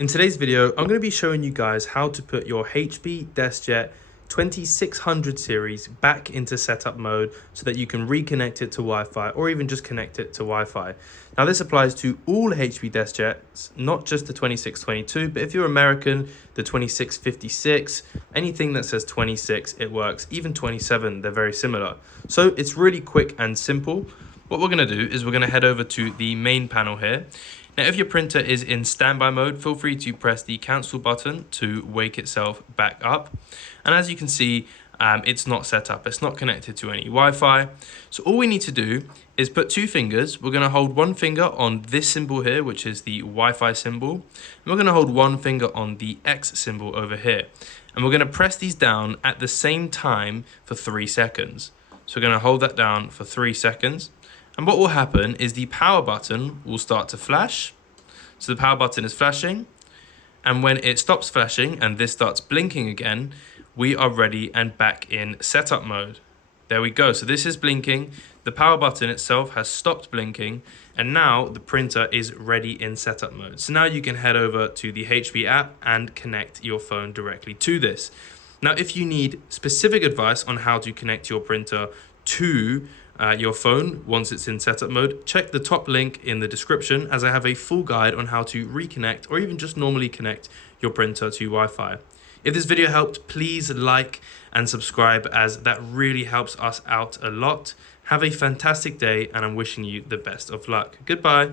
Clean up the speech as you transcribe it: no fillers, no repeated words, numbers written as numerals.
In today's video, I'm going to be showing you guys how to put your HP Deskjet 2600 series back into setup mode so that you can reconnect it to Wi-Fi or even just connect it to Wi-Fi. Now this applies to all HP Deskjets, not just the 2622, but if you're American, the 2656, anything that says 26, it works. Even 27, they're very similar. So it's really quick and simple. What we're going to do is we're going to head over to the main panel here. Now, if your printer is in standby mode, feel free to press the cancel button to wake itself back up. And as you can see, it's not set up. It's not connected to any Wi-Fi. So all we need to do is put two fingers. We're going to hold one finger on this symbol here, which is the Wi-Fi symbol. And we're going to hold one finger on the X symbol over here. And we're going to press these down at the same time for 3 seconds. So we're going to hold that down for 3 seconds. And what will happen is the power button will start to flash. So the power button is flashing. And when it stops flashing and this starts blinking again, we are ready and back in setup mode. There we go. So this is blinking. The power button itself has stopped blinking. And now the printer is ready in setup mode. So now you can head over to the HP app and connect your phone directly to this. Now, if you need specific advice on how to connect your printer to your phone once it's in setup mode, check the top link in the description, as I have a full guide on how to reconnect or even just normally connect your printer to Wi-Fi. If this video helped, please like and subscribe, as that really helps us out a lot. Have a fantastic day, and I'm wishing you the best of luck. Goodbye.